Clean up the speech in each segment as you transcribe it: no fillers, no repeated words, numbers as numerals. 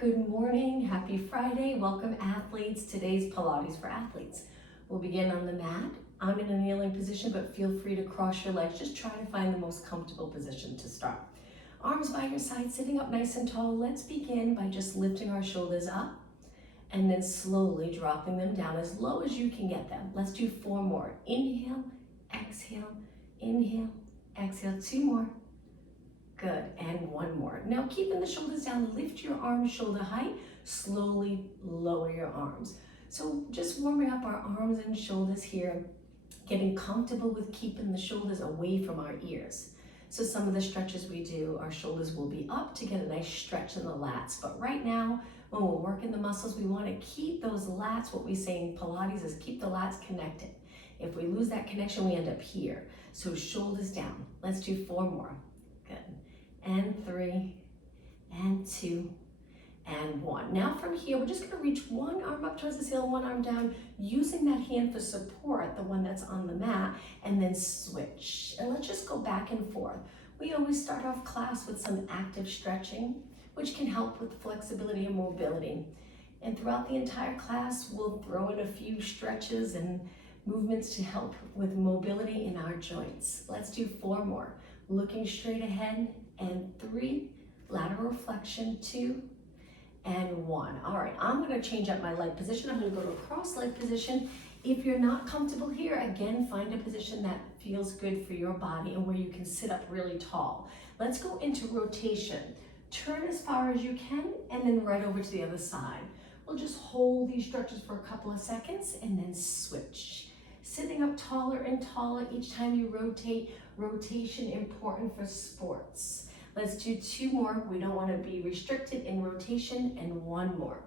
good morning, happy Friday. Welcome athletes. Today's Pilates for athletes. We'll begin on the mat. I'm in a kneeling position, but feel free to cross your legs. Just try to find the most comfortable position to start. Arms by your side, sitting up nice and tall. Let's begin by just lifting our shoulders up and then slowly dropping them down as low as you can get them. Let's do 4 more. Inhale, exhale, inhale, exhale. 2 more. Good, and 1 more. Now keeping the shoulders down, lift your arms shoulder height, slowly lower your arms. So just warming up our arms and shoulders here, getting comfortable with keeping the shoulders away from our ears. So some of the stretches we do, our shoulders will be up to get a nice stretch in the lats. But right now, when we're working the muscles, we want to keep those lats, what we say in Pilates is keep the lats connected. If we lose that connection, we end up here. So shoulders down. Let's do 4 more. Good. And 3, and 2, and 1. Now from here, we're just gonna reach one arm up towards the ceiling, one arm down, using that hand for support, the one that's on the mat, and then switch. And let's just go back and forth. We always start off class with some active stretching, which can help with flexibility and mobility. And throughout the entire class, we'll throw in a few stretches and movements to help with mobility in our joints. Let's do 4 more. Looking straight ahead, and 3, lateral flexion, 2, and 1. All right, I'm gonna change up my leg position. I'm gonna go to a cross leg position. If you're not comfortable here, again, find a position that feels good for your body and where you can sit up really tall. Let's go into rotation. Turn as far as you can and then right over to the other side. We'll just hold these stretches for a couple of seconds and then switch. Sitting up taller and taller each time you rotate. Rotation important for sports. Let's do 2 more. We don't want to be restricted in rotation, and 1 more.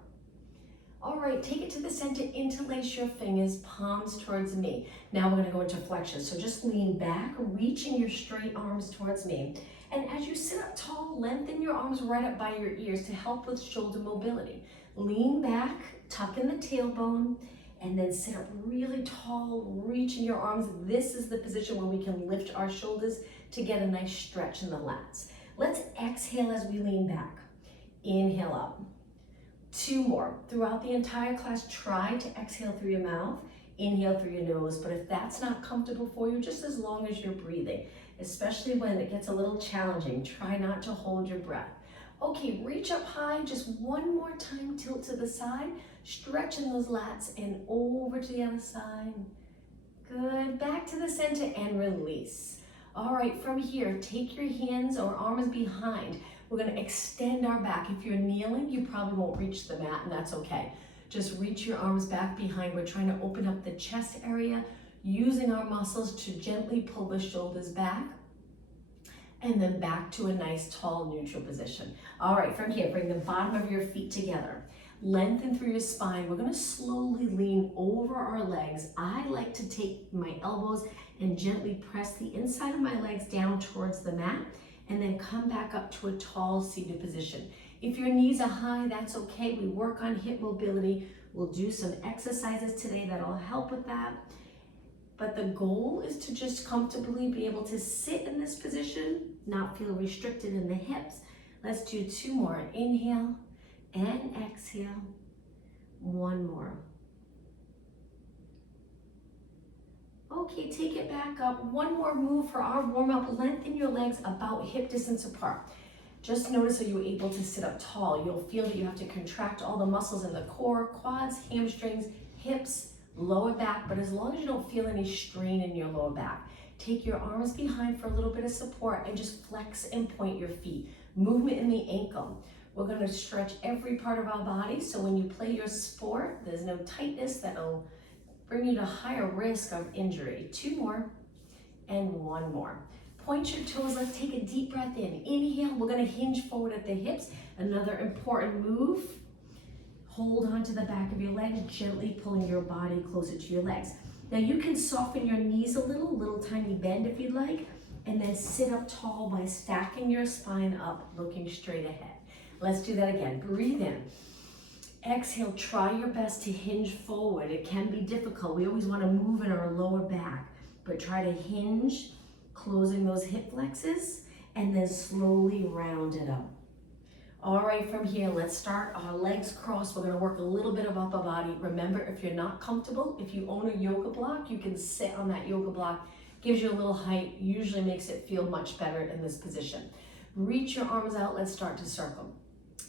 All right, take it to the center, interlace your fingers, palms towards me. Now we're going to go into flexion. So just lean back, reaching your straight arms towards me. And as you sit up tall, lengthen your arms right up by your ears to help with shoulder mobility. Lean back, tuck in the tailbone, and then sit up really tall, reaching your arms. This is the position where we can lift our shoulders to get a nice stretch in the lats. Let's exhale as we lean back. Inhale up. 2 more. Throughout the entire class, try to exhale through your mouth, inhale through your nose. But if that's not comfortable for you, just as long as you're breathing, especially when it gets a little challenging, try not to hold your breath. Okay, reach up high, just 1 more time, tilt to the side, stretching those lats and over to the other side. Good, back to the center and release. All right, from here, take your hands or arms behind. We're gonna extend our back. If you're kneeling, you probably won't reach the mat, and that's okay. Just reach your arms back behind. We're trying to open up the chest area, using our muscles to gently pull the shoulders back, and then back to a nice tall neutral position. All right, from here, bring the bottom of your feet together. Lengthen through your spine. We're gonna slowly lean over our legs. I like to take my elbows and gently press the inside of my legs down towards the mat and then come back up to a tall seated position. If your knees are high, that's okay. We work on hip mobility. We'll do some exercises today that'll help with that. But the goal is to just comfortably be able to sit in this position, not feel restricted in the hips. Let's do 2 more. Inhale and exhale. 1 more. Okay, take it back up. 1 more move for our warm-up. Lengthen your legs about hip distance apart. Just notice are you able to sit up tall. You'll feel that you have to contract all the muscles in the core, quads, hamstrings, hips, lower back, but as long as you don't feel any strain in your lower back, take your arms behind for a little bit of support and just flex and point your feet. Movement in the ankle. We're gonna stretch every part of our body, so when you play your sport, there's no tightness that'll bring you to higher risk of injury. 2 more and 1 more. Point your toes, let's take a deep breath in. Inhale, we're gonna hinge forward at the hips. Another important move. Hold on to the back of your legs, gently pulling your body closer to your legs. Now you can soften your knees a little tiny bend if you'd like, and then sit up tall by stacking your spine up, looking straight ahead. Let's do that again. Breathe in. Exhale, try your best to hinge forward. It can be difficult. We always want to move in our lower back, but try to hinge, closing those hip flexes, and then slowly round it up. All right, from here, let's start our legs crossed. We're gonna work a little bit of upper body. Remember, if you're not comfortable, if you own a yoga block, you can sit on that yoga block. Gives you a little height, usually makes it feel much better in this position. Reach your arms out, let's start to circle.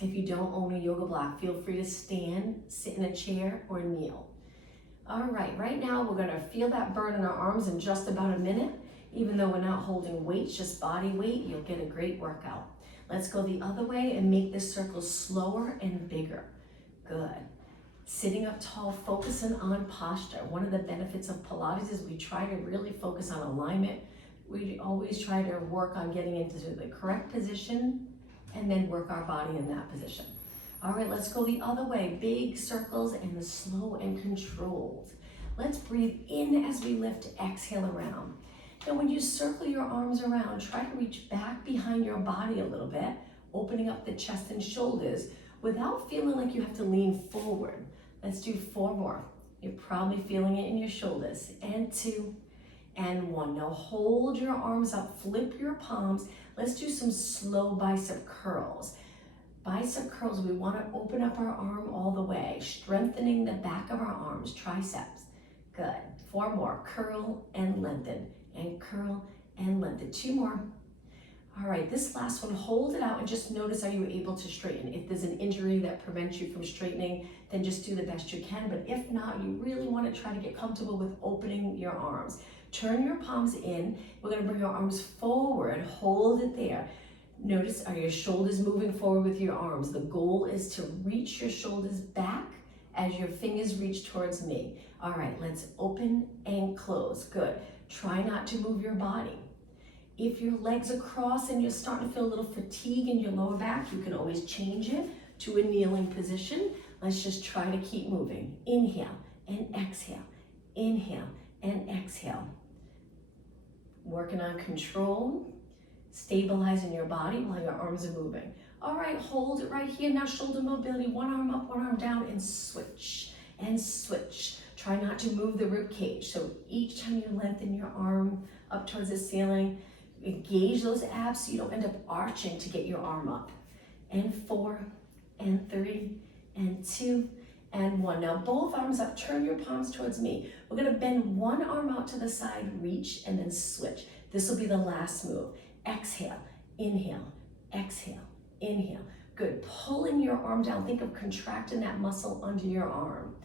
If you don't own a yoga block, feel free to stand, sit in a chair, or kneel. All right now we're gonna feel that burn in our arms in just about a minute. Even though we're not holding weights, just body weight, you'll get a great workout. Let's go the other way and make this circle slower and bigger. Good. Sitting up tall, focusing on posture. One of the benefits of Pilates is we try to really focus on alignment. We always try to work on getting into the correct position and then work our body in that position. All right, let's go the other way. Big circles and the slow and controlled. Let's breathe in as we lift, exhale around. Now when you circle your arms around, try to reach back behind your body a little bit, opening up the chest and shoulders without feeling like you have to lean forward. Let's do 4 more. You're probably feeling it in your shoulders. And 2, and 1. Now hold your arms up, flip your palms. Let's do some slow bicep curls. Bicep curls, we want to open up our arm all the way, strengthening the back of our arms, triceps. Good. 4 more. Curl and lengthen, and curl and lengthen. 2 more. All right, this last one, hold it out and just notice, are you able to straighten? If there's an injury that prevents you from straightening, then just do the best you can. But if not, you really want to try to get comfortable with opening your arms. Turn your palms in. We're going to bring our arms forward. Hold it there. Notice, are your shoulders moving forward with your arms? The goal is to reach your shoulders back as your fingers reach towards me. All right, let's open and close. Good. Try not to move your body. If your legs are crossed and you're starting to feel a little fatigue in your lower back, you can always change it to a kneeling position. Let's just try to keep moving. Inhale and exhale. Inhale and exhale. Working on control, stabilizing your body while your arms are moving. All right, hold it right here. Now shoulder mobility, one arm up, one arm down, and switch, and switch. Try not to move the rib cage. So each time you lengthen your arm up towards the ceiling, engage those abs so you don't end up arching to get your arm up. And 4, and 3, and 2, and 1. Now both arms up, turn your palms towards me. We're gonna bend one arm out to the side, reach, and then switch. This will be the last move. Exhale, inhale, exhale, inhale. Good, pulling your arm down. Think of contracting that muscle under your arm.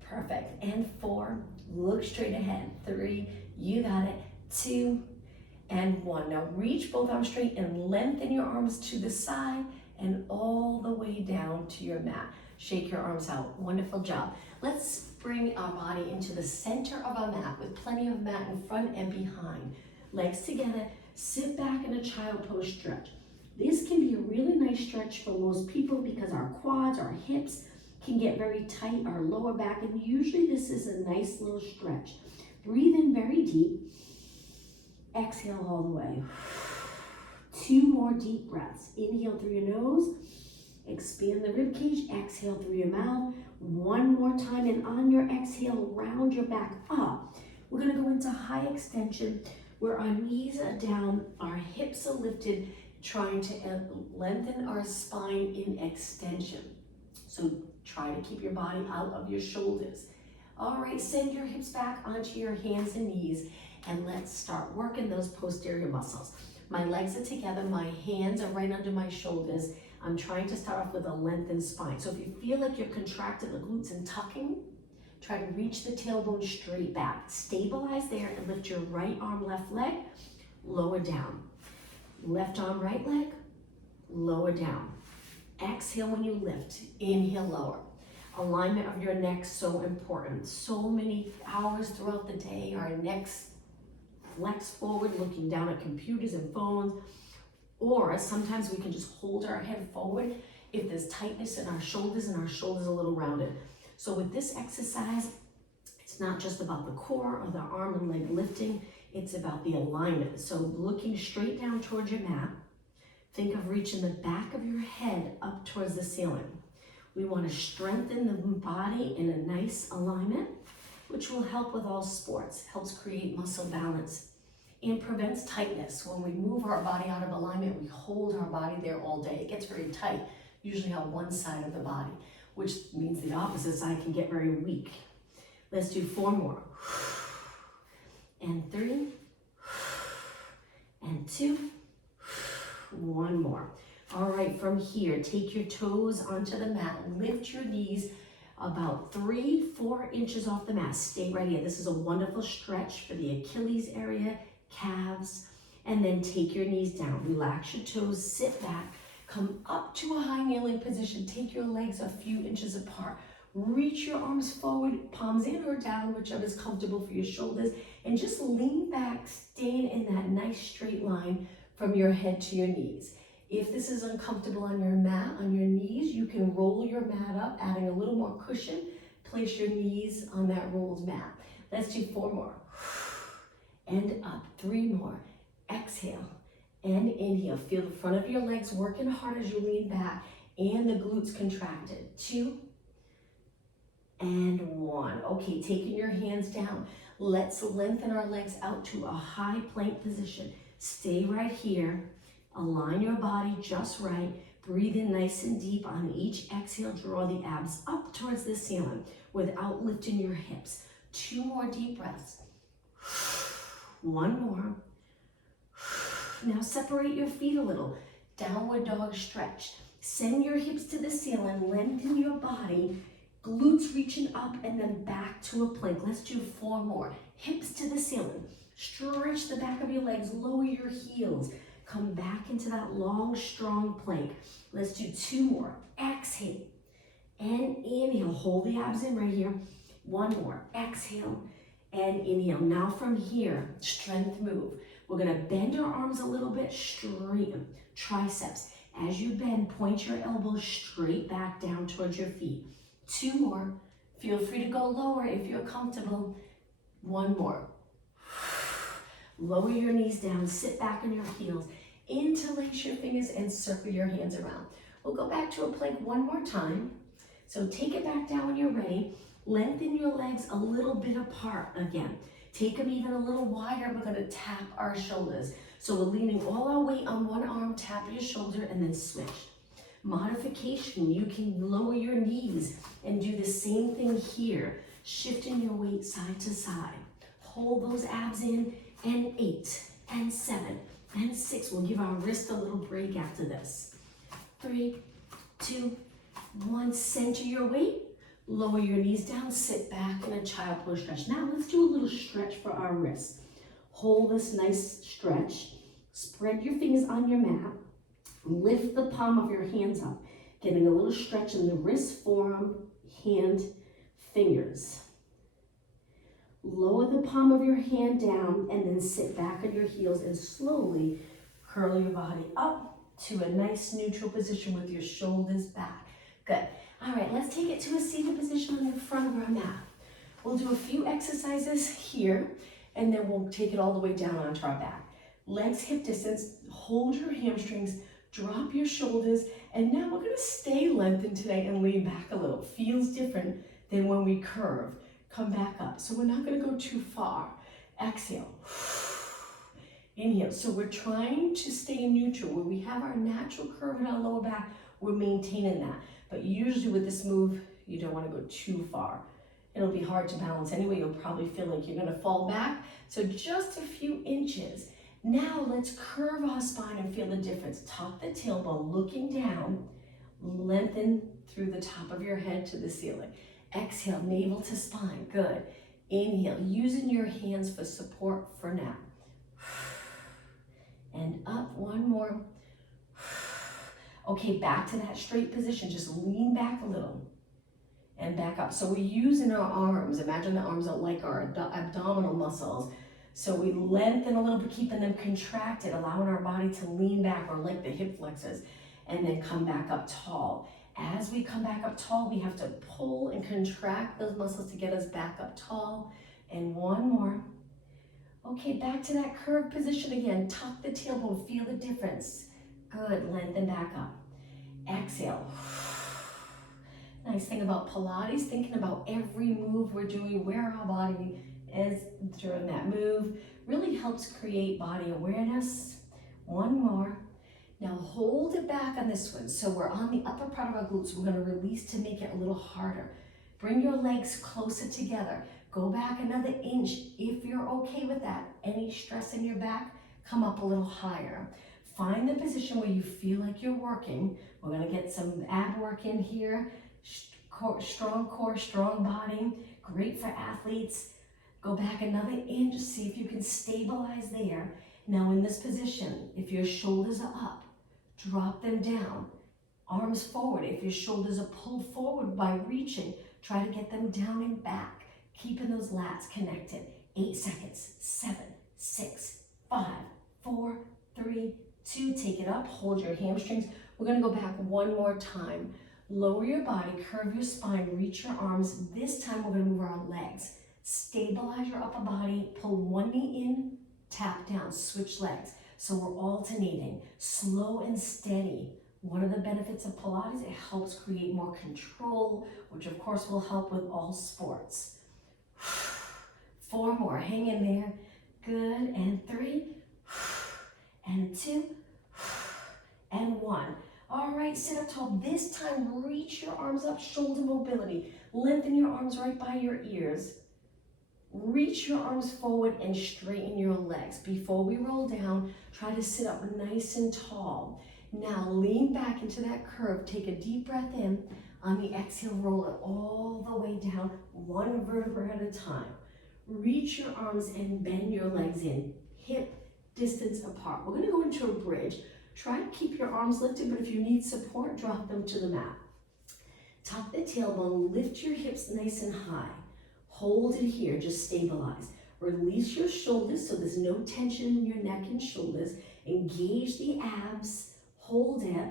Perfect, and 4, look straight ahead. 3, you got it. 2, and 1. Now reach both arms straight and lengthen your arms to the side and all the way down to your mat. Shake your arms out. Wonderful job. Let's bring our body into the center of our mat with plenty of mat in front and behind. Legs together. Sit back in a child pose stretch. This can be a really nice stretch for most people because our quads, our hips can get very tight, our lower back, and usually this is a nice little stretch. Breathe in very deep. Exhale all the way. 2 more deep breaths. Inhale through your nose. Expand the rib cage. Exhale through your mouth. 1 more time, and on your exhale, round your back up. We're going to go into high extension where our knees are down, our hips are lifted, trying to lengthen our spine in extension. So try to keep your body out of your shoulders. All right, send your hips back onto your hands and knees, and let's start working those posterior muscles. My legs are together, my hands are right under my shoulders. I'm trying to start off with a lengthened spine. So if you feel like you're contracting the glutes and tucking, try to reach the tailbone straight back. Stabilize there and lift your right arm, left leg, lower down. Left arm, right leg, lower down. Exhale when you lift, inhale, lower. Alignment of your neck, so important. So many hours throughout the day, our necks flex forward, looking down at computers and phones, or sometimes we can just hold our head forward if there's tightness in our shoulders and our shoulders a little rounded. So with this exercise, it's not just about the core or the arm and leg lifting, it's about the alignment. So looking straight down towards your mat, think of reaching the back of your head up towards the ceiling. We want to strengthen the body in a nice alignment, which will help with all sports, helps create muscle balance, and prevents tightness. When we move our body out of alignment, we hold our body there all day. It gets very tight. usually on one side of the body, which means the opposite side can get very weak. Let's do 4 more. And 3, and 2, 1 more. All right, from here, take your toes onto the mat, lift your knees about 3-4 inches off the mat. Stay right here. This is a wonderful stretch for the Achilles area, calves, and then take your knees down. Relax your toes, sit back, come up to a high kneeling position. Take your legs a few inches apart. Reach your arms forward, palms in or down, whichever is comfortable for your shoulders, and just lean back, staying in that nice straight line from your head to your knees. If this is uncomfortable on your mat, on your knees, you can roll your mat up, adding a little more cushion. Place your knees on that rolled mat. Let's do 4 more. And up, 3 more. Exhale and inhale. Feel the front of your legs working hard as you lean back and the glutes contracted. 2 and 1. Okay, taking your hands down. Let's lengthen our legs out to a high plank position. Stay right here. Align your body just right. Breathe in nice and deep on each exhale. Draw the abs up towards the ceiling without lifting your hips. 2 more deep breaths. 1 more. Now separate your feet a little. Downward dog stretch. Send your hips to the ceiling. Lengthen your body. Glutes reaching up and then back to a plank. Let's do 4 more. Hips to the ceiling. Stretch the back of your legs. Lower your heels. Come back into that long, strong plank. Let's do 2 more. Exhale and inhale. Hold the abs in right here. 1 more. Exhale and inhale. Now from here, strength move. We're gonna bend our arms a little bit, straighten triceps. As you bend, point your elbows straight back down towards your feet. 2 more. Feel free to go lower if you're comfortable. 1 more. Lower your knees down, sit back on your heels, interlace your fingers and circle your hands around. We'll go back to a plank 1 more time. So take it back down when you're ready. Lengthen your legs a little bit apart again. Take them even a little wider. We're gonna tap our shoulders. So we're leaning all our weight on one arm, tap your shoulder, and then switch. Modification, you can lower your knees and do the same thing here, shifting your weight side to side. Hold those abs in. And 8, and 7, and 6. We'll give our wrist a little break after this. 3, 2, 1. Center your weight. Lower your knees down. Sit back in a child pose stretch. Now let's do a little stretch for our wrists. Hold this nice stretch. Spread your fingers on your mat. Lift the palm of your hands up. Getting a little stretch in the wrist, forearm, hand, fingers. Lower the palm of your hand down and then sit back on your heels and slowly curl your body up to a nice neutral position with your shoulders back. Good. All right, let's take it to a seated position on the front of our mat. We'll do a few exercises here and then we'll take it all the way down onto our back. Legs hip distance, hold your hamstrings, drop your shoulders, and now we're gonna stay lengthened today and lean back a little. Feels different than when we curve. Come back up. So we're not going to go too far. Exhale. Inhale. So we're trying to stay neutral. Where we have our natural curve in our lower back, we're maintaining that. But usually with this move, you don't want to go too far. It'll be hard to balance anyway. You'll probably feel like you're going to fall back. So just a few inches. Now let's curve our spine and feel the difference. Tuck the tailbone, looking down. Lengthen through the top of your head to the ceiling. Exhale, navel to spine. Good. Inhale, using your hands for support for now. And up, 1 more. Okay, back to that straight position. Just lean back a little and back up. So we're using our arms. Imagine the arms are like our abdominal muscles. So we lengthen a little bit, keeping them contracted, allowing our body to lean back or like the hip flexors, and then come back up tall. As we come back up tall, we have to pull and contract those muscles to get us back up tall. And 1 more. Okay, back to that curved position again. Tuck the tailbone, feel the difference. Good, lengthen back up. Exhale. Nice thing about Pilates, thinking about every move we're doing, where our body is during that move, really helps create body awareness. 1 more. Now hold it back on this one. So we're on the upper part of our glutes. We're gonna release to make it a little harder. Bring your legs closer together. Go back another inch if you're okay with that. Any stress in your back, come up a little higher. Find the position where you feel like you're working. We're gonna get some ab work in here. Strong core, strong body, great for athletes. Go back another inch, see if you can stabilize there. Now in this position, if your shoulders are up, drop them down. Arms forward. If your shoulders are pulled forward by reaching, try to get them down and back, keeping those lats connected. 8 seconds. 7, 6, 5, 4, 3, 2. Take it up. Hold your hamstrings. We're going to go back one more time. Lower your body, curve your spine, reach your arms. This time we're going to move our legs. Stabilize your upper body. Pull one knee in, tap down, switch legs. So we're alternating, slow and steady. One of the benefits of Pilates, it helps create more control, which of course will help with all sports. 4 more, hang in there. Good, and 3, and 2, and 1. All right, sit up tall. This time, reach your arms up, shoulder mobility. Lengthen your arms right by your ears. Reach your arms forward and straighten your legs. Before we roll down, try to sit up nice and tall. Now lean back into that curve. Take a deep breath in. On the exhale, roll it all the way down, one vertebra at a time. Reach your arms and bend your legs in, hip distance apart. We're gonna go into a bridge. Try to keep your arms lifted, but if you need support, drop them to the mat. Tuck the tailbone, lift your hips nice and high. Hold it here, just stabilize. Release your shoulders so there's no tension in your neck and shoulders. Engage the abs, hold it.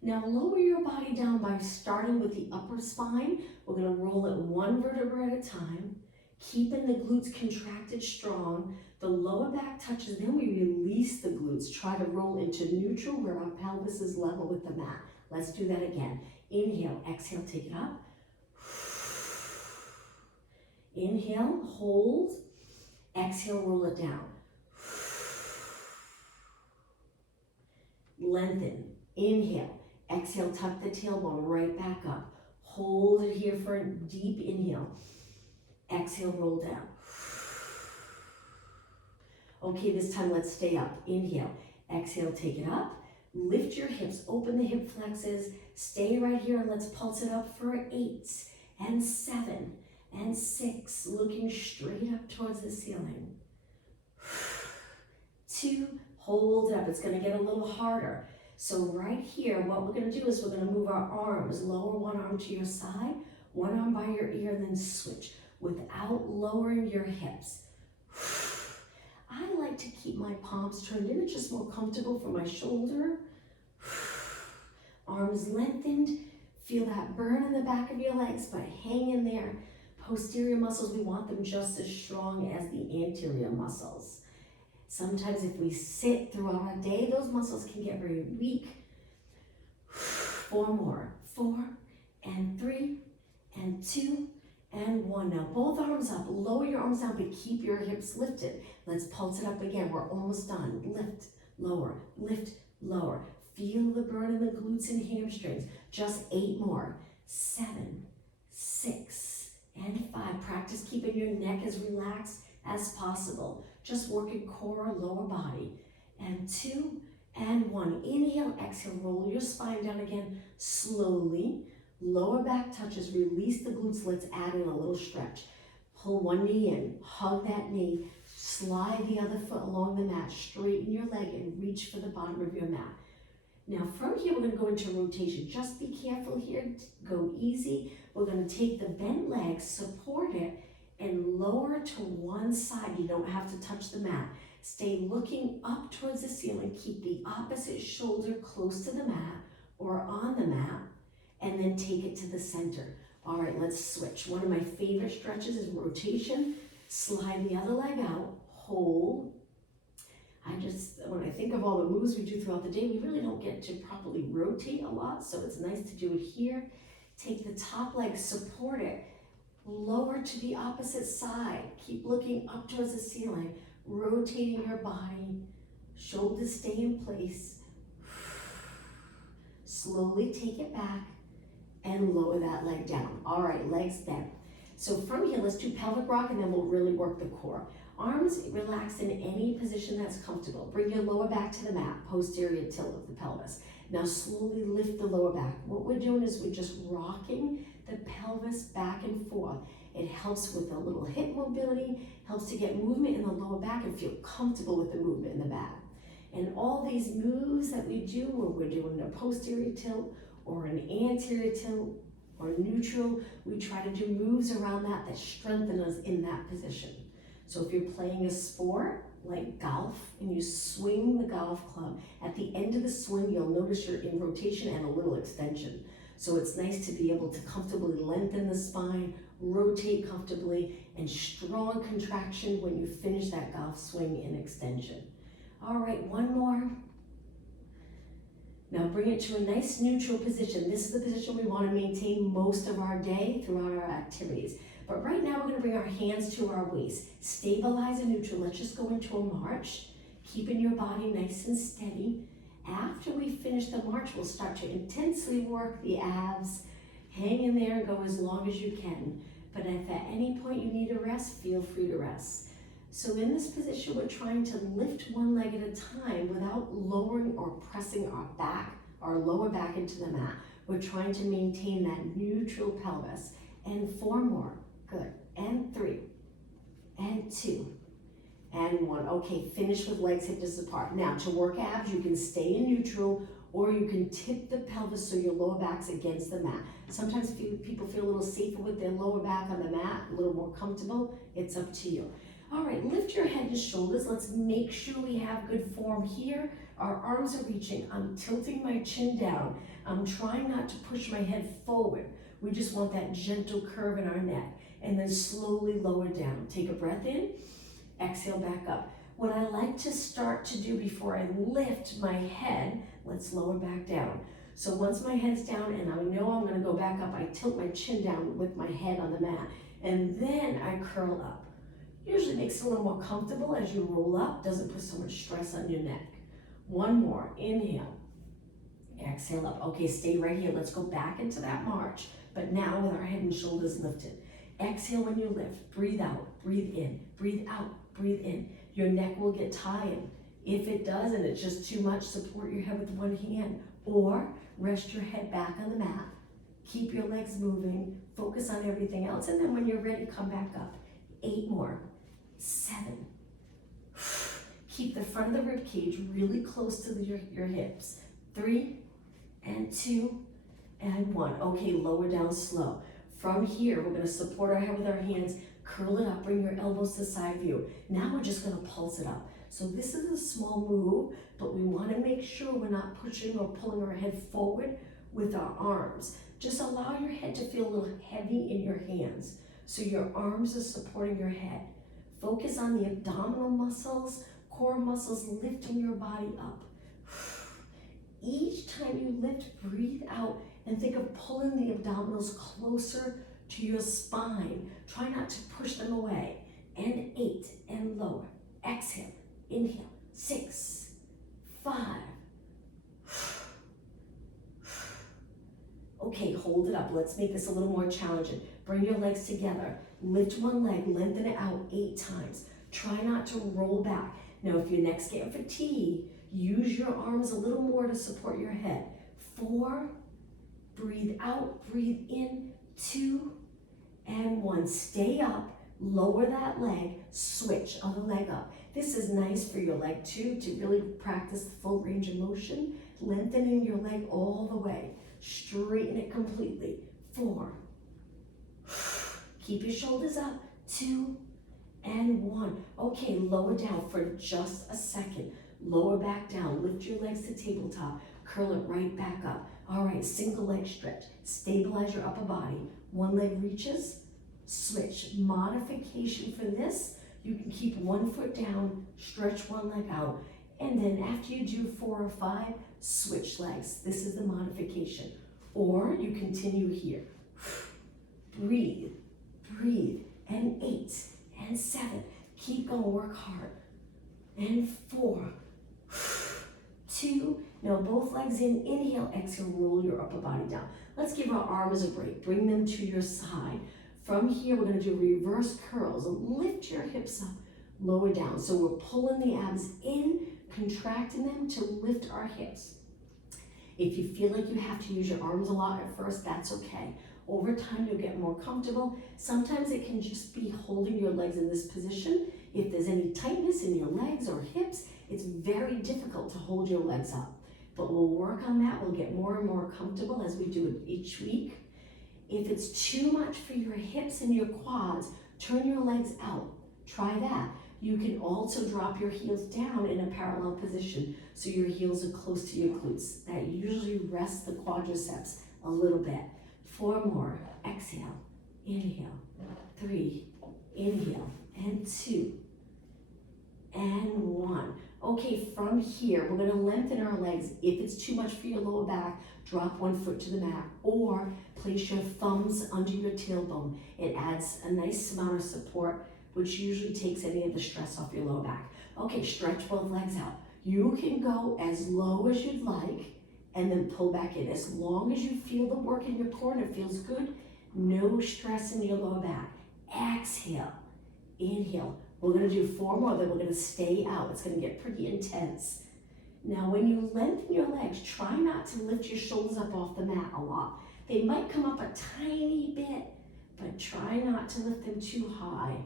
Now lower your body down by starting with the upper spine. We're gonna roll it one vertebra at a time, keeping the glutes contracted strong. The lower back touches, then we release the glutes. Try to roll into neutral where our pelvis is level with the mat. Let's do that again. Inhale, exhale, take it up. Inhale, hold. Exhale, roll it down. Lengthen. Inhale. Exhale, tuck the tailbone right back up. Hold it here for a deep inhale. Exhale, roll down. Okay, this time let's stay up. Inhale. Exhale, take it up. Lift your hips, open the hip flexes. Stay right here and let's pulse it up for 8 and 7 and 6. Looking straight up towards the ceiling. 2, hold it up. It's gonna get a little harder. So right here, what we're gonna do is we're gonna move our arms. Lower one arm to your side, one arm by your ear, and then switch without lowering your hips. I like to keep my palms turned in. It's just more comfortable for my shoulder. Arms lengthened. Feel that burn in the back of your legs, but hang in there. Posterior muscles, we want them just as strong as the anterior muscles. Sometimes if we sit throughout our day, those muscles can get very weak. 4 more. 4 and 3 and 2 and 1. Now both arms up. Lower your arms down, but keep your hips lifted. Let's pulse it up again. We're almost done. Lift, lower, lift, lower. Feel the burn in the glutes and hamstrings. Just 8 more. 7, 6, and 5. Practice keeping your neck as relaxed as possible. Just working core, lower body. And 2 and 1. Inhale, exhale, roll your spine down again slowly. Lower back touches, release the glutes. Let's add in a little stretch. Pull one knee in, hug that knee, slide the other foot along the mat, straighten your leg and reach for the bottom of your mat. Now from here, we're gonna go into rotation. Just be careful here, go easy. We're gonna take the bent leg, support it, and lower to one side. You don't have to touch the mat. Stay looking up towards the ceiling. Keep the opposite shoulder close to the mat or on the mat, and then take it to the center. All right, let's switch. One of my favorite stretches is rotation. Slide the other leg out, hold. When I think of all the moves we do throughout the day, we really don't get to properly rotate a lot, so it's nice to do it here. Take the top leg, support it, lower to the opposite side. Keep looking up towards the ceiling, rotating your body, shoulders stay in place. Slowly take it back and lower that leg down. All right, legs bent. So from here, let's do pelvic rock and then we'll really work the core. Arms relaxed in any position that's comfortable. Bring your lower back to the mat, posterior tilt of the pelvis. Now slowly lift the lower back. What we're doing is we're just rocking the pelvis back and forth. It helps with a little hip mobility, helps to get movement in the lower back and feel comfortable with the movement in the back. And all these moves that we do, where we're doing a posterior tilt or an anterior tilt or neutral, we try to do moves around that strengthen us in that position. So if you're playing a sport like golf and you swing the golf club, at the end of the swing, you'll notice you're in rotation and a little extension. So it's nice to be able to comfortably lengthen the spine, rotate comfortably, and strong contraction when you finish that golf swing in extension. All right, one more. Now bring it to a nice neutral position. This is the position we want to maintain most of our day throughout our activities. But right now we're going to bring our hands to our waist. Stabilize and neutral. Let's just go into a march, keeping your body nice and steady. After we finish the march, we'll start to intensely work the abs. Hang in there and go as long as you can. But if at any point you need a rest, feel free to rest. So in this position, we're trying to lift one leg at a time without lowering or pressing our lower back into the mat. We're trying to maintain that neutral pelvis. And 4 more. Good. And 3. And 2. And 1. Okay, finish with legs hip distance apart. Now, to work abs, you can stay in neutral or you can tip the pelvis so your lower back's against the mat. Sometimes people feel a little safer with their lower back on the mat, a little more comfortable. It's up to you. All right, lift your head and shoulders. Let's make sure we have good form here. Our arms are reaching. I'm tilting my chin down. I'm trying not to push my head forward. We just want that gentle curve in our neck. And then slowly lower down. Take a breath in, exhale back up. What I like to start to do before I lift my head, let's lower back down. So once my head's down and I know I'm gonna go back up, I tilt my chin down with my head on the mat. And then I curl up. Usually makes it a little more comfortable as you roll up, doesn't put so much stress on your neck. One more, inhale, exhale up. Okay, stay right here. Let's go back into that march, but now with our head and shoulders lifted. Exhale when you lift, breathe out, breathe in, breathe out, breathe in. Your neck will get tired. If it does and it's just too much, support your head with one hand or rest your head back on the mat. Keep your legs moving, focus on everything else, and then when you're ready, come back up. 8 more. 7. Keep the front of the rib cage really close to your hips. 3 and 2 and 1. Okay, lower down slow. From here, we're going to support our head with our hands, curl it up, bring your elbows to side view. Now we're just going to pulse it up. So this is a small move, but we want to make sure we're not pushing or pulling our head forward with our arms. Just allow your head to feel a little heavy in your hands. So your arms are supporting your head. Focus on the abdominal muscles, core muscles, lifting your body up. Each time you lift, breathe out and think of pulling the abdominals closer to your spine. Try not to push them away. And 8 and lower. Exhale, inhale. 6, 5. Okay, hold it up. Let's make this a little more challenging. Bring your legs together. Lift one leg, lengthen it out 8 times. Try not to roll back. Now, if your neck's getting fatigued, use your arms a little more to support your head. 4, breathe out, breathe in, 2, and 1. Stay up, lower that leg, switch, other leg up. This is nice for your leg too, to really practice the full range of motion, lengthening your leg all the way. Straighten it completely. 4. Keep your shoulders up. 2 and 1. Okay, lower down for just a second. Lower back down. Lift your legs to tabletop. Curl it right back up. All right, single leg stretch. Stabilize your upper body. One leg reaches. Switch. Modification for this, you can keep one foot down, stretch one leg out, and then after you do 4 or 5, switch legs. This is the modification. Or you continue here. Breathe, breathe, and 8, and 7. Keep going, work hard. And 4, 2, Now both legs in, inhale, exhale, roll your upper body down. Let's give our arms a break. Bring them to your side. From here, we're gonna do reverse curls. Lift your hips up, lower down. So we're pulling the abs in, contracting them to lift our hips. If you feel like you have to use your arms a lot at first, that's okay. Over time, you'll get more comfortable. Sometimes it can just be holding your legs in this position. If there's any tightness in your legs or hips, it's very difficult to hold your legs up. But we'll work on that. We'll get more and more comfortable as we do it each week. If it's too much for your hips and your quads, turn your legs out. Try that. You can also drop your heels down in a parallel position so your heels are close to your glutes. That usually rests the quadriceps a little bit. 4 more. Exhale, inhale, 3, inhale, and 2, and 1. Okay, from here, we're gonna lengthen our legs. If it's too much for your lower back, drop one foot to the mat or place your thumbs under your tailbone. It adds a nice amount of support, which usually takes any of the stress off your lower back. Okay, stretch both legs out. You can go as low as you'd like and then pull back in. As long as you feel the work in your core and it feels good, no stress in your lower back. Exhale, inhale. We're gonna do 4 more, then we're gonna stay out. It's gonna get pretty intense. Now, when you lengthen your legs, try not to lift your shoulders up off the mat a lot. They might come up a tiny bit, but try not to lift them too high.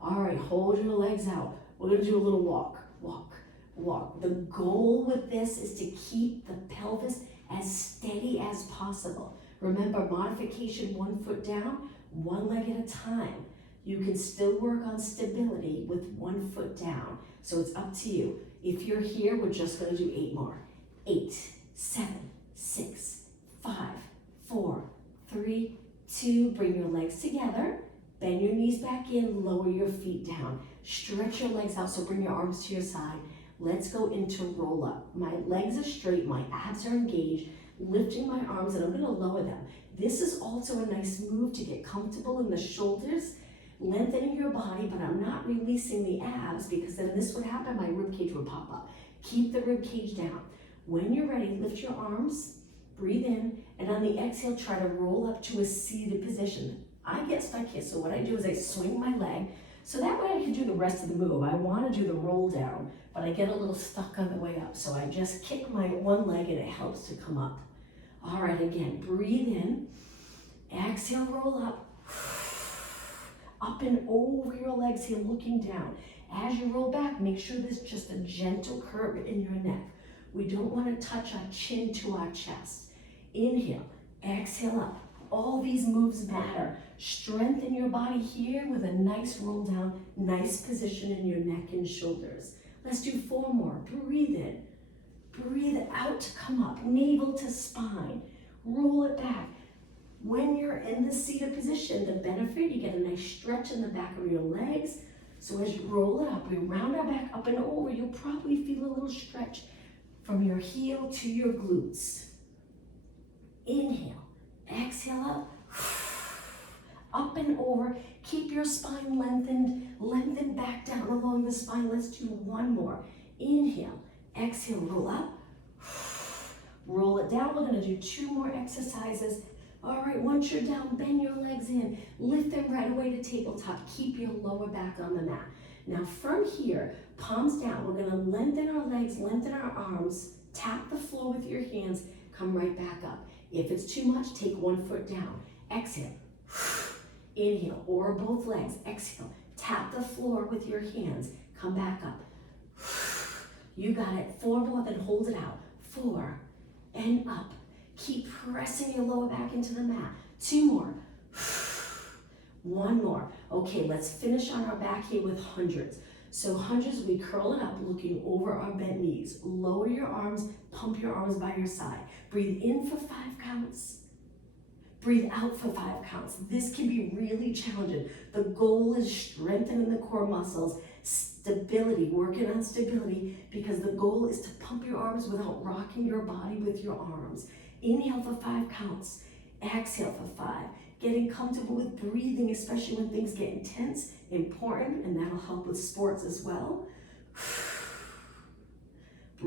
All right, hold your legs out. We're gonna do a little walk, walk, walk. The goal with this is to keep the pelvis as steady as possible. Remember, modification, 1 foot down, 1 leg at a time. You can still work on stability with 1 foot down. So it's up to you. If you're here, we're just gonna do 8 more. 8, 7, 6, 5, 4, 3, 2. Bring your legs together. Bend your knees back in, lower your feet down. Stretch your legs out, so bring your arms to your side. Let's go into roll up. My legs are straight, my abs are engaged, lifting my arms, and I'm gonna lower them. This is also a nice move to get comfortable in the shoulders, lengthening your body, but I'm not releasing the abs because then this would happen, my rib cage would pop up. Keep the rib cage down. When you're ready, lift your arms, breathe in, and on the exhale, try to roll up to a seated position. I get stuck here, so what I do is I swing my leg, so that way I can do the rest of the move. I wanna do the roll down, but I get a little stuck on the way up, so I just kick my one leg and it helps to come up. All right, again, breathe in, exhale, roll up. Up and over your legs here, looking down. As you roll back, make sure there's just a gentle curve in your neck. We don't want to touch our chin to our chest. Inhale, exhale up. All these moves matter. Strengthen your body here with a nice roll down, nice position in your neck and shoulders. Let's do 4 more. Breathe in. Breathe out to come up, navel to spine. Roll it back. When you're in the seated position, the benefit, you get a nice stretch in the back of your legs. So as you roll it up, we round our back up and over, you'll probably feel a little stretch from your heel to your glutes. Inhale, exhale up, up and over. Keep your spine lengthened, lengthen back down along the spine. Let's do 1 more. Inhale, exhale, roll up, roll it down. We're gonna do 2 more exercises. All right, once you're down, bend your legs in, lift them right away to tabletop. Keep your lower back on the mat. Now from here, palms down, we're gonna lengthen our legs, lengthen our arms, tap the floor with your hands, come right back up. If it's too much, take 1 foot down. Exhale, inhale, or both legs, exhale. Tap the floor with your hands, come back up. You got it, 4 more, then hold it out. 4, and up. Keep pressing your lower back into the mat. 2 more. 1 more. Okay, let's finish on our back here with hundreds. So hundreds, we curl it up, looking over our bent knees. Lower your arms, pump your arms by your side. Breathe in for 5 counts. Breathe out for 5 counts. This can be really challenging. The goal is strengthening the core muscles, stability, working on stability, because the goal is to pump your arms without rocking your body with your arms. Inhale for 5 counts, exhale for 5. Getting comfortable with breathing, especially when things get intense, important, and that'll help with sports as well.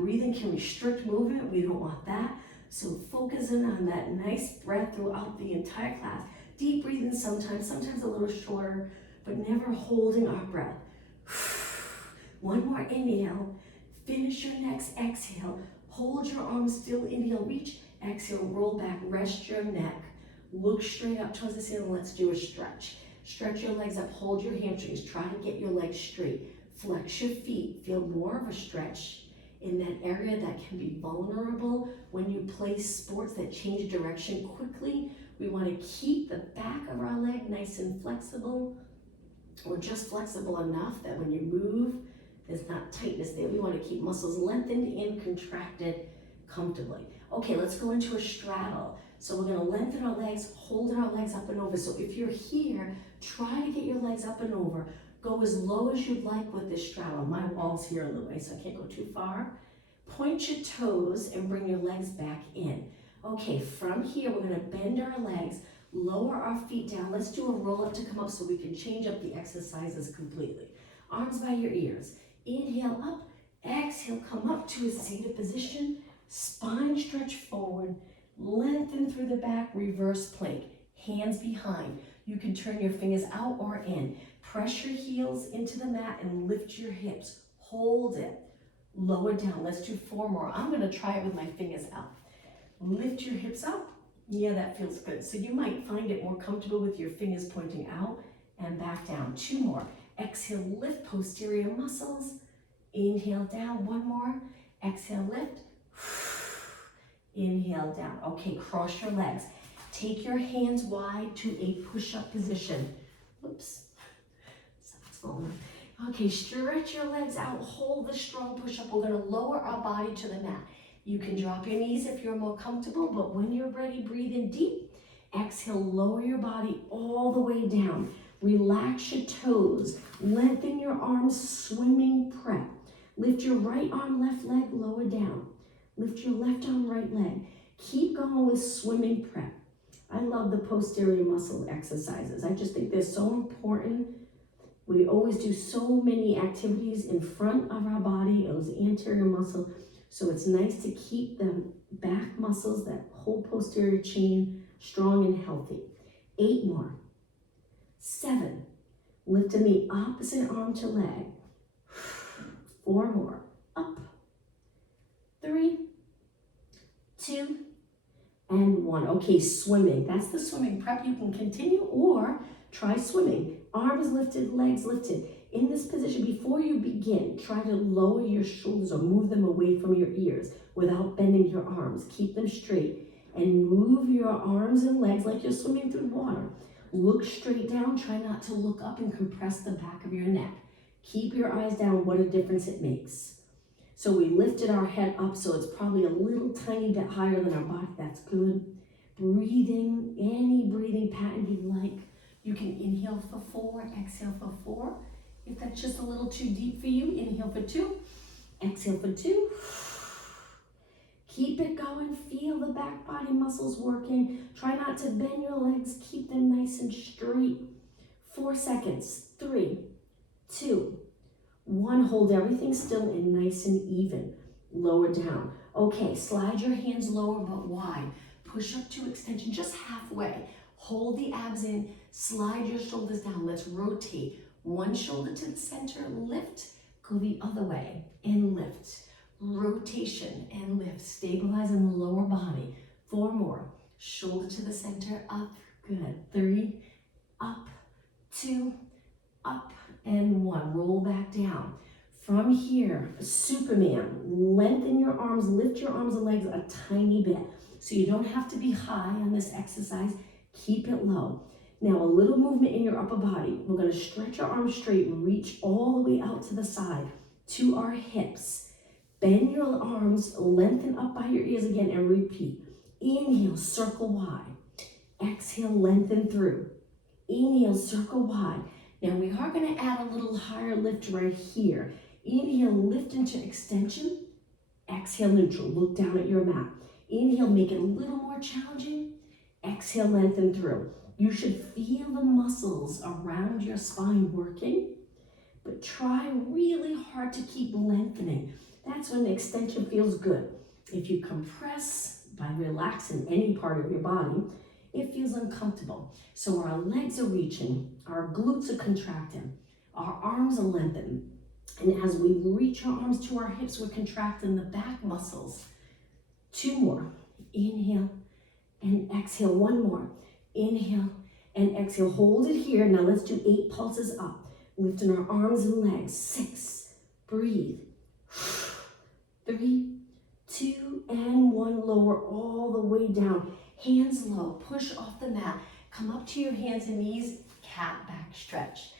breathing can restrict movement. We don't want that. So focus in on that nice breath throughout the entire class. Deep breathing sometimes a little shorter, but never holding our breath. One more inhale. Finish your next exhale. Hold your arms still. Inhale, reach. Exhale, roll back. Rest your neck. Look straight up towards the ceiling. Let's do a stretch. Stretch your legs up. Hold your hamstrings. Try to get your legs straight. Flex your feet. Feel more of a stretch in that area that can be vulnerable when you play sports that change direction quickly. We want to keep the back of our leg nice and flexible, or just flexible enough that when you move, there's not tightness there. We want to keep muscles lengthened and contracted comfortably. Okay, let's go into a straddle. So we're going to lengthen our legs, holding our legs up and over. So if you're here, try to get your legs up and over. Go as low as you'd like with this straddle. My wall's here in the way, so I can't go too far. Point your toes and bring your legs back in. Okay, from here, we're going to bend our legs, lower our feet down. Let's do a roll up to come up so we can change up the exercises completely. Arms by your ears. Inhale up, exhale, come up to a seated position. Spine stretch forward, lengthen through the back, reverse plank. Hands behind. You can turn your fingers out or in. Press your heels into the mat and lift your hips. Hold it. Lower down. Let's do 4 more. I'm going to try it with my fingers out. Lift your hips up. Yeah, that feels good. So you might find it more comfortable with your fingers pointing out and back down. 2 more. Exhale, lift posterior muscles. Inhale down. 1 more. Exhale, lift. Inhale down. Okay, cross your legs. Take your hands wide to a push-up position. Oops. Okay, stretch your legs out. Hold the strong push-up. We're going to lower our body to the mat. You can drop your knees if you're more comfortable, but when you're ready, breathe in deep. Exhale, lower your body all the way down. Relax your toes. Lengthen your arms, swimming prep. Lift your right arm, left leg, lower down. Lift your left arm, right leg. Keep going with swimming prep. I love the posterior muscle exercises. I just think they're so important. We always do so many activities in front of our body, those anterior muscles. So it's nice to keep the back muscles, that whole posterior chain, strong and healthy. 8 more. 7. Lifting the opposite arm to leg. 4 more. Up. 3, 2, and 1. Okay, swimming. That's the swimming prep. You can continue or try swimming. Arms lifted, legs lifted. In this position, before you begin, try to lower your shoulders or move them away from your ears without bending your arms. Keep them straight and move your arms and legs like you're swimming through water. Look straight down. Try not to look up and compress the back of your neck. Keep your eyes down. What a difference it makes. So we lifted our head up, so it's probably a little tiny bit higher than our body. That's good. Breathing, any breathing pattern you like. You can inhale for 4, exhale for 4. If that's just a little too deep for you, inhale for 2, exhale for 2. Keep it going. Feel the back body muscles working. Try not to bend your legs. Keep them nice and straight. 4 seconds. 3, 2, 1. Hold everything still and nice and even. Lower down. Okay, slide your hands lower but wide. Push up to extension just halfway. Hold the abs in. Slide your shoulders down. Let's rotate. One shoulder to the center. Lift. Go the other way and lift. Rotation and lift. Stabilize in the lower body. 4 more. Shoulder to the center. Up. Good. 3. Up. 2. Up. And 1. Roll back down. From here, Superman. Lengthen your arms. Lift your arms and legs a tiny bit. So you don't have to be high on this exercise. Keep it low. Now a little movement in your upper body. We're going to stretch our arms straight. Reach all the way out to the side to our hips. Bend your arms. Lengthen up by your ears again and repeat. Inhale, circle wide. Exhale, lengthen through. Inhale, circle wide. Now we are going to add a little higher lift right here. Inhale, lift into extension. Exhale, neutral. Look down at your mat. Inhale, make it a little more challenging. Exhale, lengthen through. You should feel the muscles around your spine working, but try really hard to keep lengthening. That's when the extension feels good. If you compress by relaxing any part of your body, it feels uncomfortable. So our legs are reaching, our glutes are contracting, our arms are lengthening. And as we reach our arms to our hips, we're contracting the back muscles. 2 more. Inhale and exhale. 1 more. Inhale and exhale. Hold it here. Now let's do 8 pulses up. Lifting our arms and legs. 6. Breathe. 3, 2, and 1. Lower all the way down. Hands low. Push off the mat. Come up to your hands and knees. Cat back stretch.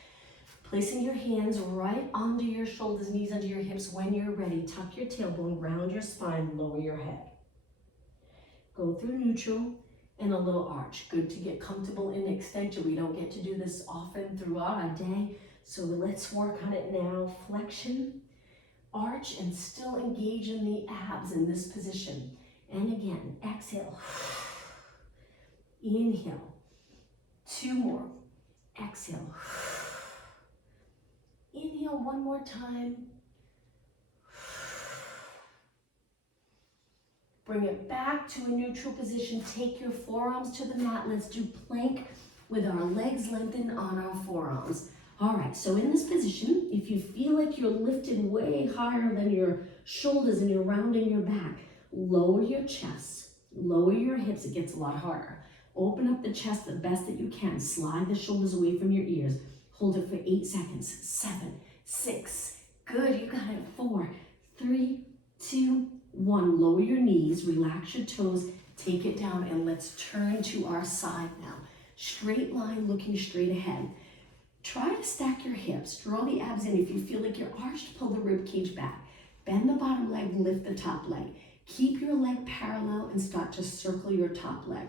Placing your hands right under your shoulders, knees under your hips. When you're ready, tuck your tailbone, round your spine, lower your head. Go through neutral and a little arch. Good to get comfortable in extension. We don't get to do this often throughout our day, so let's work on it now. Flexion, arch, and still engage in the abs in this position. And again, exhale. Inhale. 2 more. Exhale. Inhale 1 more time. Bring it back to a neutral position. Take your forearms to the mat. Let's do plank with our legs lengthened on our forearms. All right, so in this position, if you feel like you're lifted way higher than your shoulders and you're rounding your back, lower your chest, lower your hips. It gets a lot harder. Open up the chest the best that you can. Slide the shoulders away from your ears. Hold it for 8 seconds. 7, 6. Good, you got it. 4, 3, 2, 1. Lower your knees, relax your toes, take it down, and let's turn to our side now. Straight line, looking straight ahead. Try to stack your hips. Draw the abs in. If you feel like you're arched, pull the rib cage back. Bend the bottom leg, lift the top leg. Keep your leg parallel and start to circle your top leg.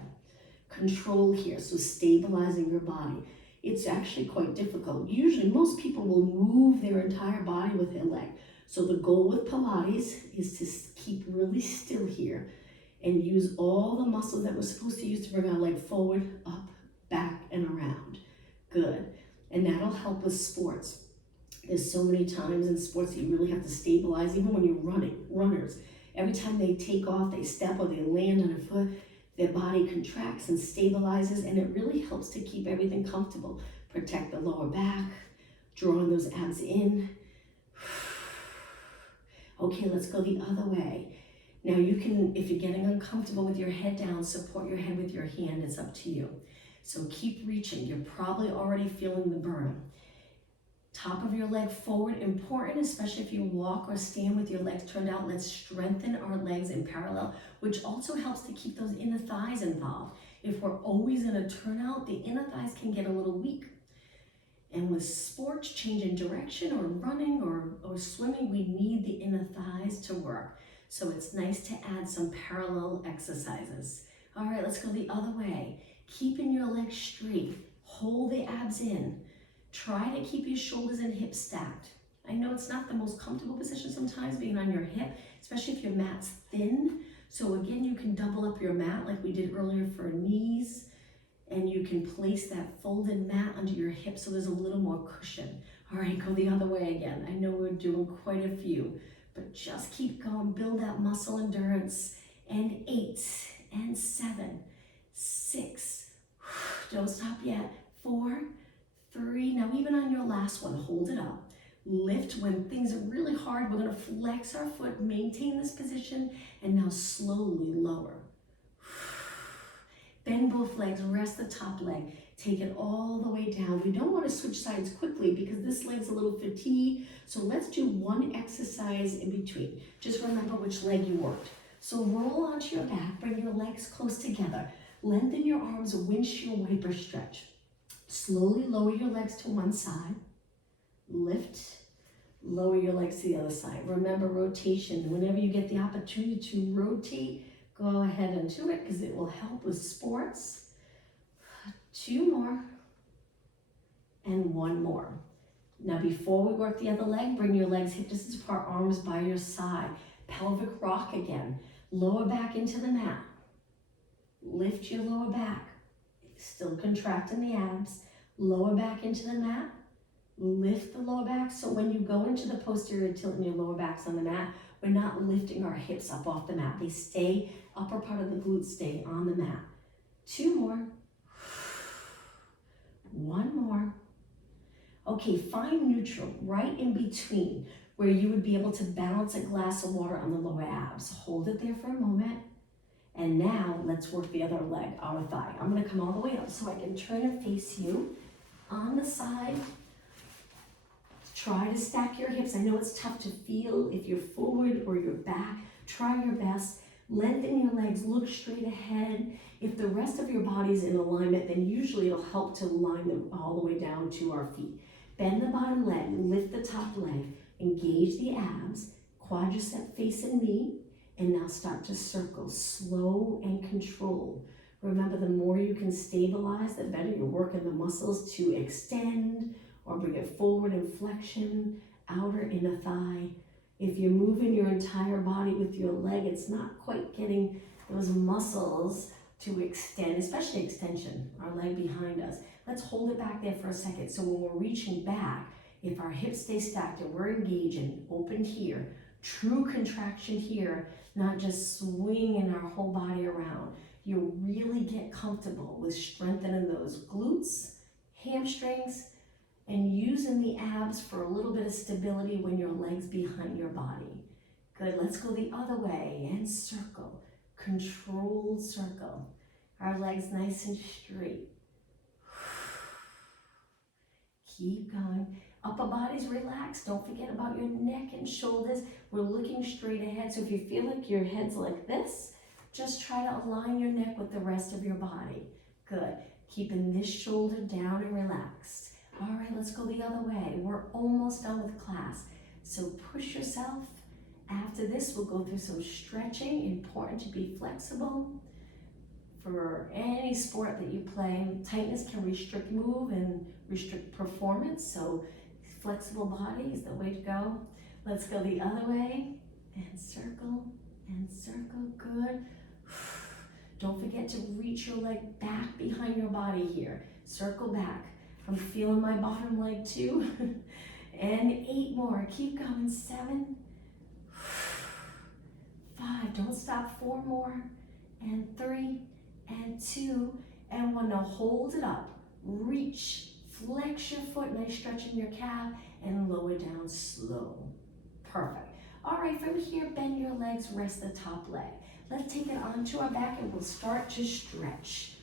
Control here, so stabilizing your body. It's actually quite difficult. Usually, most people will move their entire body with their leg. So the goal with Pilates is to keep really still here and use all the muscles that we're supposed to use to bring our leg forward, up, back, and around. Good. And that'll help with sports. There's so many times in sports that you really have to stabilize, even when you're running. Runners, every time they take off, they step or they land on a foot, their body contracts and stabilizes, and it really helps to keep everything comfortable. Protect the lower back, drawing those abs in. Okay, let's go the other way. Now you can, if you're getting uncomfortable with your head down, support your head with your hand. It's up to you. So keep reaching. You're probably already feeling the burn. Top of your leg forward, important, especially if you walk or stand with your legs turned out. Let's strengthen our legs in parallel, which also helps to keep those inner thighs involved. If we're always in a turnout, the inner thighs can get a little weak. And with sports, changing direction or running or swimming, we need the inner thighs to work. So it's nice to add some parallel exercises. All right, let's go the other way. Keeping your legs straight, hold the abs in. Try to keep your shoulders and hips stacked. I know it's not the most comfortable position sometimes being on your hip, especially if your mat's thin. So again, you can double up your mat like we did earlier for knees. And you can place that folded mat under your hip so there's a little more cushion. All right, go the other way again. I know we're doing quite a few, but just keep going. Build that muscle endurance. And 8, and 7, 6. Don't stop yet. 4, 3. Now even on your last one, hold it up. Lift when things are really hard. We're gonna flex our foot, maintain this position, and now slowly lower. Bend both legs, rest the top leg. Take it all the way down. We don't want to switch sides quickly because this leg's a little fatigued. So let's do one exercise in between. Just remember which leg you worked. So roll onto your back, bring your legs close together. Lengthen your arms, windshield wiper stretch. Slowly lower your legs to one side. Lift, lower your legs to the other side. Remember rotation. Whenever you get the opportunity to rotate, go ahead and do it because it will help with sports. 2 more and 1 more. Now before we work the other leg, bring your legs hip distance apart, arms by your side. Pelvic rock again. Lower back into the mat. Lift your lower back. Still contracting the abs. Lower back into the mat. Lift the lower back. So when you go into the posterior tilt and your lower back's on the mat, We're not lifting our hips up off the mat. They stay, upper part of the glutes stay on the mat. 2 more. 1 more. Okay, find neutral right in between where you would be able to balance a glass of water on the lower abs. Hold it there for a moment. And now let's work the other leg, outer thigh. I'm gonna come all the way up so I can turn and face you. On the side, try to stack your hips. I know it's tough to feel if you're forward or you're back. Try your best. Lengthen your legs, look straight ahead. If the rest of your body's in alignment, then usually it'll help to line them all the way down to our feet. Bend the bottom leg, lift the top leg, engage the abs, quadricep facing knee, and now start to circle, slow and control. Remember, the more you can stabilize, the better you're working the muscles to extend or bring it forward in flexion, outer inner thigh. If you're moving your entire body with your leg, it's not quite getting those muscles to extend, especially extension, our leg behind us. Let's hold it back there for a second. So when we're reaching back, if our hips stay stacked and we're engaging, open here, true contraction here, not just swinging our whole body around. You'll really get comfortable with strengthening those glutes, hamstrings, and using the abs for a little bit of stability when your leg's behind your body. Good, let's go the other way and circle, controlled circle. Our legs nice and straight. Keep going. Upper body's relaxed. Don't forget about your neck and shoulders. We're looking straight ahead. So if you feel like your head's like this, just try to align your neck with the rest of your body. Good. Keeping this shoulder down and relaxed. All right, let's go the other way. We're almost done with class. So push yourself. After this, we'll go through some stretching. Important to be flexible. For any sport that you play, tightness can restrict move and restrict performance. So flexible body is the way to go. Let's go the other way and circle, good. Don't forget to reach your leg back behind your body here. Circle back. I'm feeling my bottom leg too. And 8 more, keep going. 7, 5, don't stop. 4 more, and 3, and 2, and 1. Now hold it up, reach, flex your foot, nice stretch in your calf, and lower down slow. Perfect. All right, from here, bend your legs, rest the top leg. Let's take it onto our back and we'll start to stretch.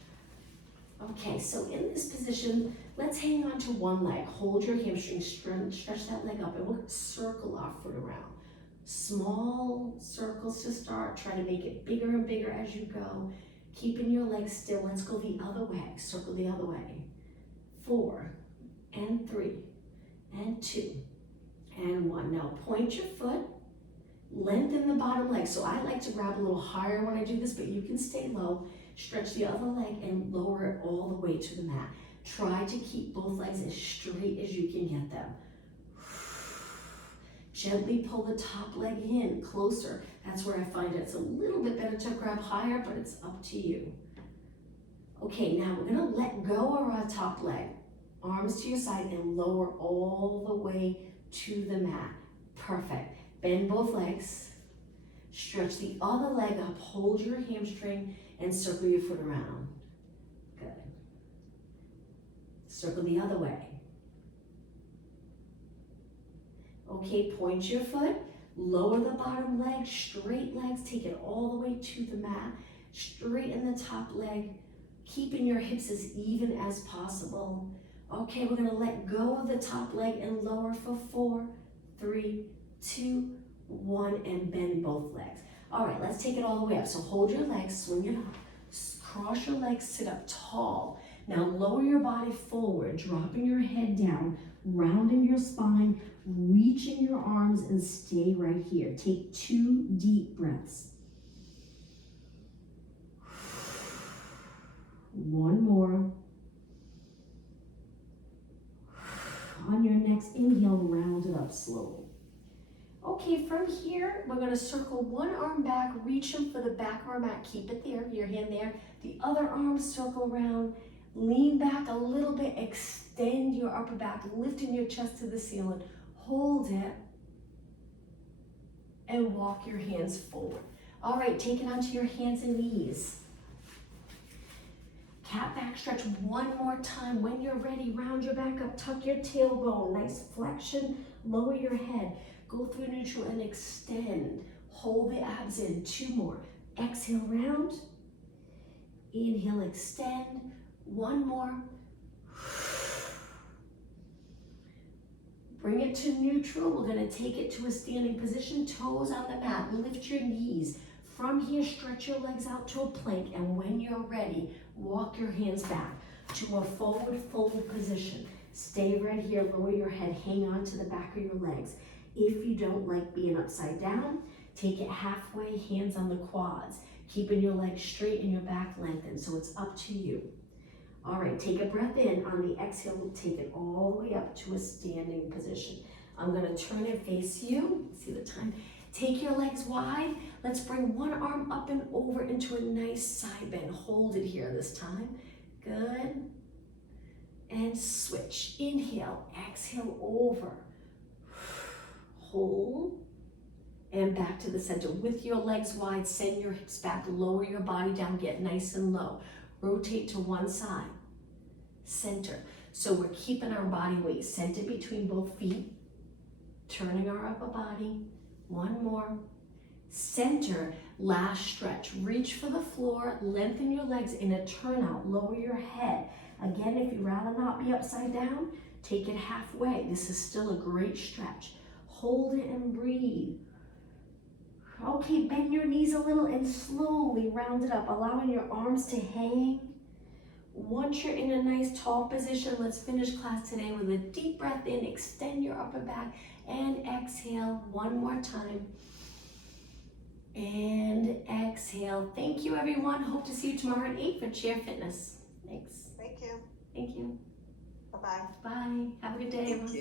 Okay, so in this position, let's hang on to one leg. Hold your hamstring, stretch that leg up, and we'll circle our foot around. Small circles to start. Try to make it bigger and bigger as you go. Keeping your legs still. Let's go the other way. Circle the other way. 4, and 3, and 2, and 1. Now point your foot. Lengthen the bottom leg. So I like to grab a little higher when I do this, but you can stay low. Stretch the other leg and lower it all the way to the mat. Try to keep both legs as straight as you can get them. Gently pull the top leg in closer. That's where I find it's a little bit better to grab higher, but it's up to you. Okay, now we're gonna let go of our top leg. Arms to your side and lower all the way to the mat. Perfect. Bend both legs. Stretch the other leg up. Hold your hamstring and circle your foot around. Good. Circle the other way. Okay, point your foot. Lower the bottom leg. Straight legs. Take it all the way to the mat. Straighten the top leg. Keeping your hips as even as possible. Okay, we're going to let go of the top leg and lower for 4, 3, 2, 1, and bend both legs. All right, let's take it all the way up. So hold your legs, swing it up, cross your legs, sit up tall. Now lower your body forward, dropping your head down, rounding your spine, reaching your arms, and stay right here. Take 2 deep breaths. 1 more. On your next inhale, round it up slowly. Okay, from here, we're gonna circle one arm back, reaching for the back of our mat. Keep it there, your hand there. The other arm circle around, lean back a little bit, extend your upper back, lifting your chest to the ceiling. Hold it. and walk your hands forward. All right, take it onto your hands and knees. Cat back stretch one more time. When you're ready, round your back up, tuck your tailbone, nice flexion, lower your head. Go through neutral and extend. Hold the abs in, 2 more. Exhale, round. Inhale, extend. 1 more. Bring it to neutral. We're gonna take it to a standing position, toes on the mat. Lift your knees. From here, stretch your legs out to a plank, and when you're ready, walk your hands back to a forward fold position. Stay right here, lower your head, hang on to the back of your legs. If you don't like being upside down, take it halfway, hands on the quads, keeping your legs straight and your back lengthened, so it's up to you. All right, take a breath in. On the exhale, we'll take it all the way up to a standing position. I'm gonna turn and face you. See the time? Take your legs wide. Let's bring one arm up and over into a nice side bend. Hold it here this time. Good. And switch. Inhale, exhale over. Hold. And back to the center. With your legs wide, send your hips back. Lower your body down. Get nice and low. Rotate to one side. Center. So we're keeping our body weight centered between both feet. Turning our upper body. 1 more. Center, last stretch. Reach for the floor, lengthen your legs in a turnout, lower your head. Again, if you'd rather not be upside down, take it halfway. This is still a great stretch. Hold it and breathe. Okay, bend your knees a little and slowly round it up, allowing your arms to hang. Once you're in a nice tall position, let's finish class today with a deep breath in, extend your upper back, and exhale 1 more time. And exhale. Thank you, everyone. Hope to see you tomorrow at 8 for Chair Fitness. Thanks. Thank you. Thank you. Bye-bye. Bye. Have a good day, everyone.